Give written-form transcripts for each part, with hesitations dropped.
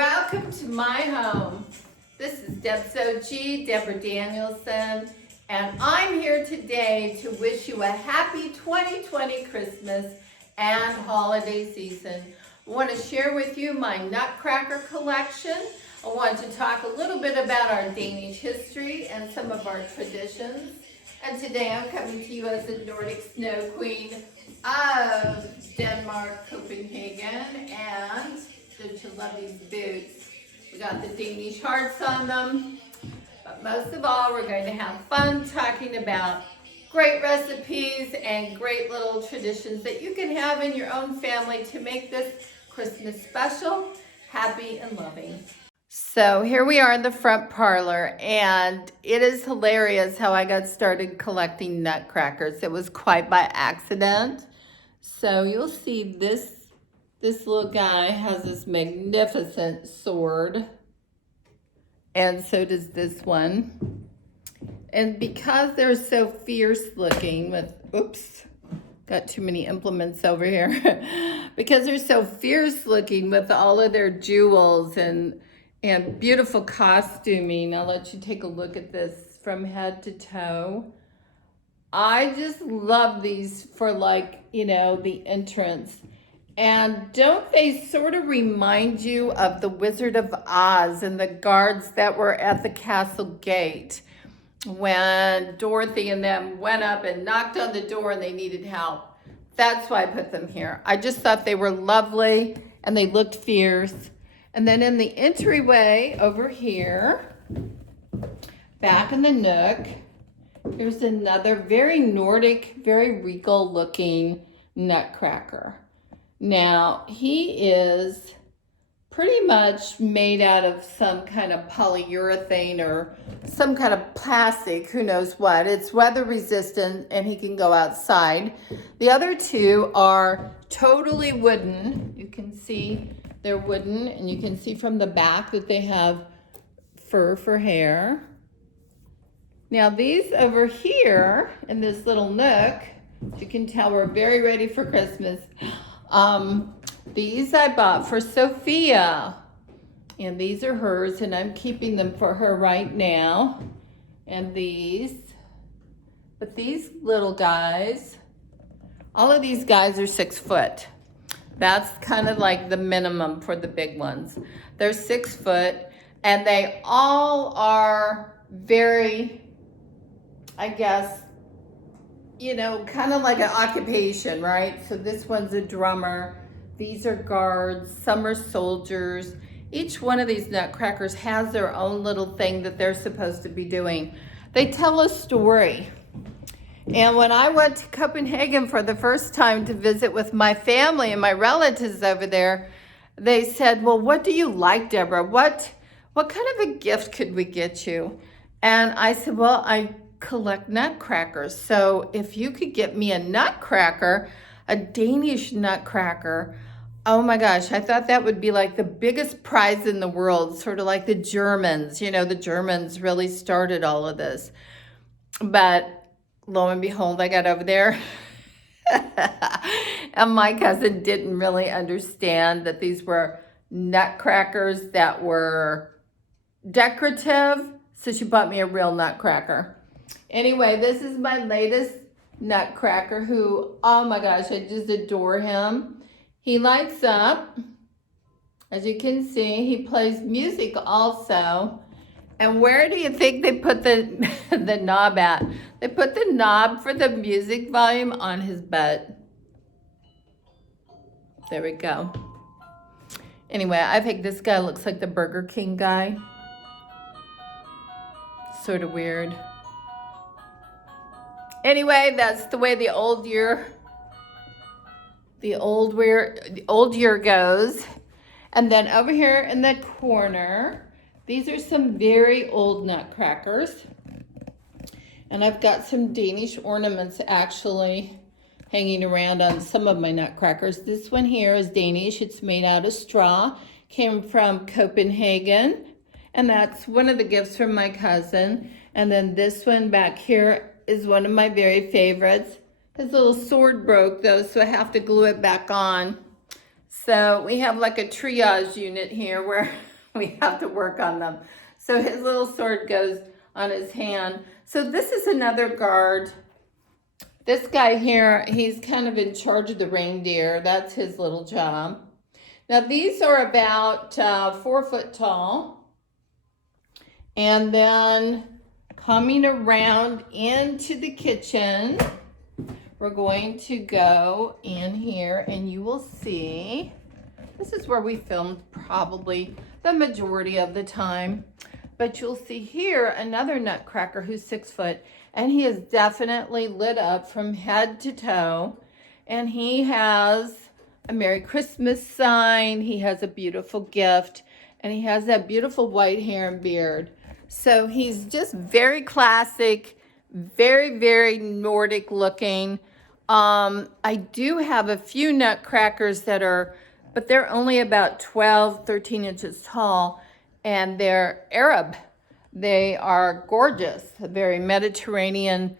Welcome to my home. This is Debz, Debra Danielsen, and I'm here today to wish you a happy 2020 Christmas and holiday season. I want to share with you my Nutcracker collection. I want to talk a little bit about our Danish history and some of our traditions. And today I'm coming to you as the Nordic Snow Queen of Denmark, Copenhagen, and don't you love these boots? We got the Danish hearts on them, but most of all, we're going to have fun talking about great recipes and great little traditions that you can have in your own family to make this Christmas special, happy and loving. So here we are in the front parlor, and it is hilarious how I got started collecting nutcrackers. It was quite by accident. So you'll see this little guy has this magnificent sword, and so does this one. And because they're so fierce looking with, oops, got too many implements over here. Because they're so fierce looking with all of their jewels and beautiful costuming. I'll let you take a look at this from head to toe. I just love these for, like, you know, the entrance. And don't they sort of remind you of the Wizard of Oz and the guards that were at the castle gate when Dorothy and them went up and knocked on the door and they needed help? That's why I put them here. I just thought they were lovely and they looked fierce. And then in the entryway over here, back in the nook, here's another very Nordic, very regal looking nutcracker. Now, he is pretty much made out of some kind of polyurethane or some kind of plastic, who knows what. It's weather resistant and he can go outside. The other two are totally wooden. You can see they're wooden, and you can see from the back that they have fur for hair. Now these over here in this little nook, you can tell we're very ready for Christmas. These I bought for Sophia, and these are hers, and I'm keeping them for her right now. And but these little guys, all of these guys are 6 foot. That's kind of like the minimum for the big ones. They're 6 foot, and they all are very, I guess, you know, kind of like an occupation, right? So this one's a drummer. These are guards. Some are soldiers. Each one of these nutcrackers has their own little thing that they're supposed to be doing. They tell a story. And when I went to Copenhagen for the first time to visit with my family and my relatives over there, they said, well, what do you like, Deborah? What kind of a gift could we get you? And I said, well, I collect nutcrackers. So if you could get me a nutcracker, a Danish nutcracker, oh my gosh, I thought that would be like the biggest prize in the world, sort of like the Germans. You know, the Germans really started all of this. But lo and behold, I got over there and my cousin didn't really understand that these were nutcrackers that were decorative. So she bought me a real nutcracker. Anyway, this is my latest nutcracker who, oh my gosh, I just adore him. He lights up. As you can see, he plays music also. And where do you think they put the knob at? They put the knob for the music volume on his butt. There we go. Anyway, I think this guy looks like the Burger King guy. Sort of weird. Anyway, that's the way the old year goes. And then over here in the corner, these are some very old nutcrackers. And I've got some Danish ornaments actually hanging around on some of my nutcrackers. This one here is Danish. It's made out of straw. Came from Copenhagen. And that's one of the gifts from my cousin. And then this one back here is one of my very favorites. His little sword broke though, so I have to glue it back on. So we have like a triage unit here where we have to work on them. So his little sword goes on his hand. So this is another guard. This guy here, he's kind of in charge of the reindeer. That's his little job. Now these are about 4 foot tall. And then coming around into the kitchen, we're going to go in here and you will see, this is where we filmed probably the majority of the time. But you'll see here another Nutcracker who's 6 foot, and he is definitely lit up from head to toe. And he has a Merry Christmas sign, he has a beautiful gift, and he has that beautiful white hair and beard. So he's just very classic, very, very Nordic looking. I do have a few Nutcrackers that are, but they're only about 12, 13 inches tall, and they're Arab. They are gorgeous, very Mediterranean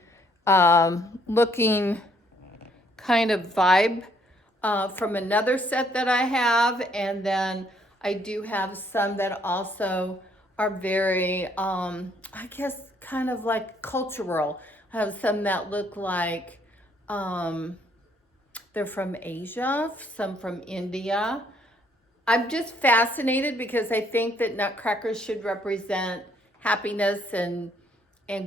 looking kind of vibe from another set that I have. And then I do have some that also are very, I guess, kind of like cultural. I have some that look like they're from Asia, some from India. I'm just fascinated because I think that Nutcrackers should represent happiness and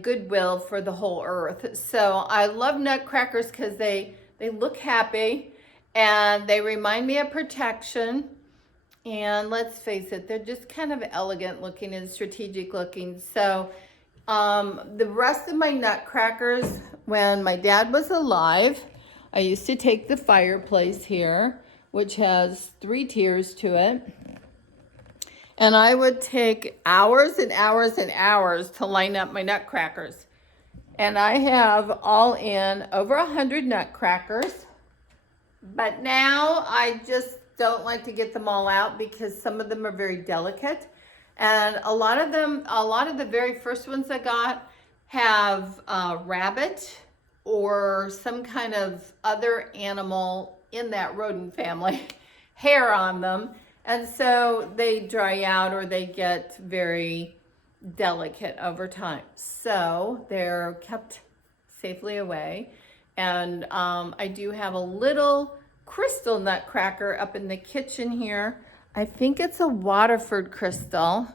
goodwill for the whole earth. So I love Nutcrackers because they look happy and they remind me of protection. And let's face it, they're just kind of elegant looking and strategic looking. So the rest of my Nutcrackers, when my dad was alive, I used to take the fireplace here, which has 3 tiers to it. And I would take hours and hours and hours to line up my Nutcrackers. And I have all in over 100 Nutcrackers. But now I just don't like to get them all out because some of them are very delicate. And a lot of the very first ones I got have rabbit or some kind of other animal in that rodent family hair on them. And so they dry out or they get very delicate over time. So they're kept safely away. And I do have a little crystal Nutcracker up in the kitchen here. I think it's a Waterford crystal,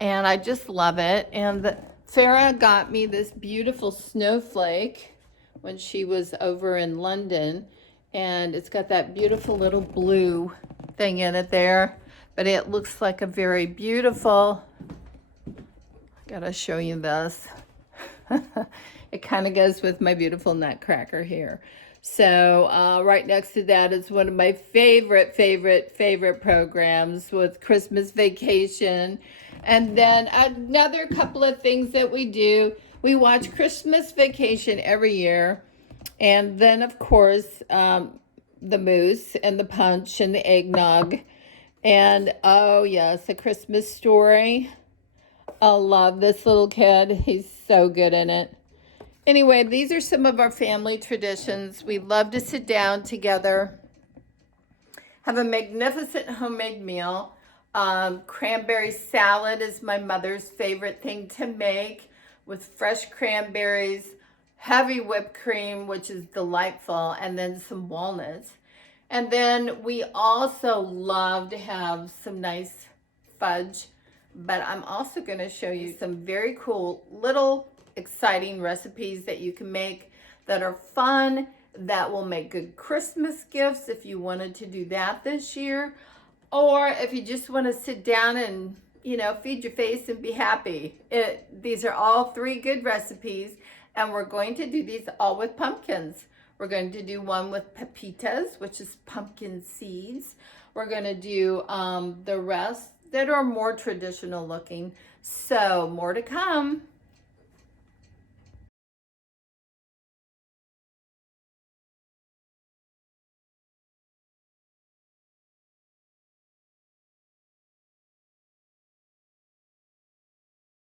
and I just love it. And Farah got me this beautiful snowflake when she was over in London, and it's got that beautiful little blue thing in it there, but it looks like a very beautiful, I gotta show you this. It kind of goes with my beautiful Nutcracker here. So right next to that is one of my favorite programs with Christmas Vacation. And then another couple of things that we do. We watch Christmas Vacation every year. And then, of course, the Moose and the Punch and the Eggnog. And, oh, yes, A Christmas Story. I love this little kid. He's so good in it. Anyway, these are some of our family traditions. We love to sit down together, have a magnificent homemade meal. Cranberry salad is my mother's favorite thing to make, with fresh cranberries, heavy whipped cream, which is delightful, and then some walnuts. And then we also love to have some nice fudge, but I'm also going to show you some very cool little exciting recipes that you can make that are fun, that will make good Christmas gifts if you wanted to do that this year, or if you just want to sit down and, you know, feed your face and be happy. These are all 3 good recipes, and we're going to do these all with pumpkins. We're going to do one with pepitas, which is pumpkin seeds. We're going to do the rest that are more traditional looking. So more to come.